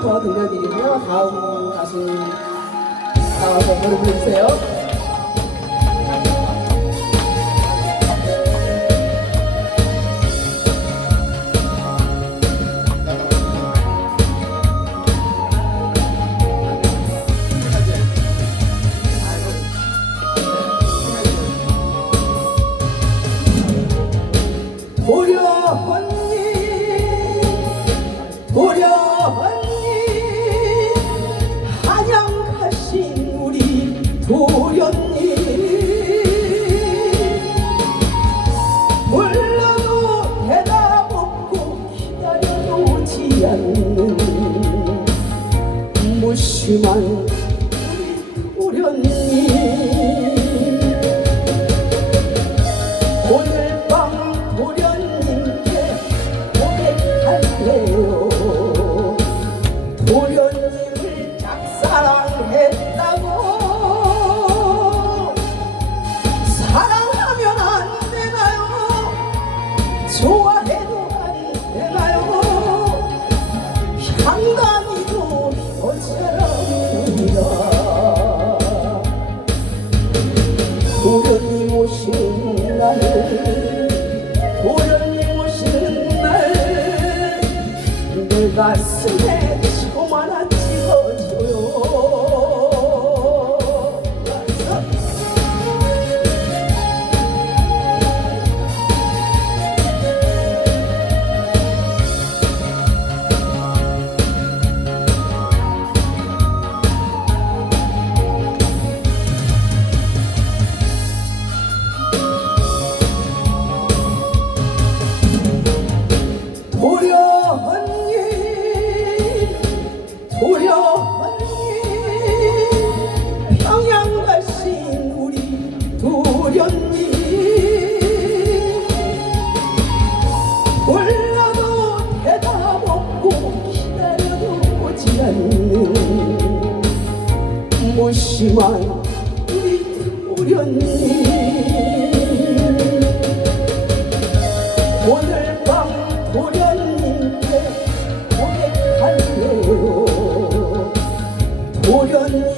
더 들려드리고요. 다음 가수 나와서 노래 불러주세요. 도련 무심 가슴에 점 하나 찍어줘요. 도련 심한 우리 도련님 오늘 밤 도련님께 고백할래요. 도련님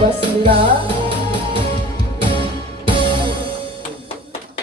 고맙습니다.